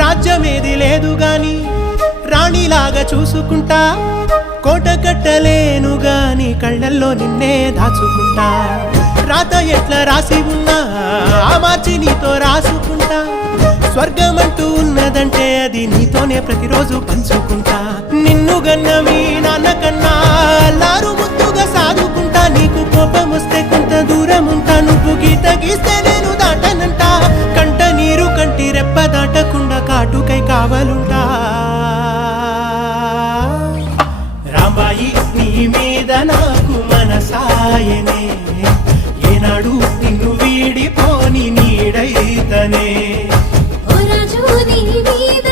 రాజ్యమేది లేదు గాని రాణిలాగా చూసుకుంటా, కోట కట్టలేను గాని కళ్ళల్లో నిన్నే దాచుకుంటా. రాత ఎట్లా రాసి ఉన్నా ఆ మార్చి నీతో రాసుకుంటా. స్వర్గమంటూ ఉన్నదంటే అది నీతోనే ప్రతిరోజు పంచుకుంటా. నిన్ను గన్న మీ నాన్న కన్నా అల్లారు ముద్దుగా సాదుకుంటా. నీకు కోపం వస్తే కొంత దూరం ఉంటా, నువ్వు గీత గీస్తే నేను దాటనంటా. కంట నీరు కంటి రెప్ప దాటకుండా కాటుకై కావలుంటా. రాంబాయి నీ మీద నాకు మనసాయనే, ఏనాడు నిన్ను వీడిపోని నీడైతనే. ఓ రాజు నీ మీద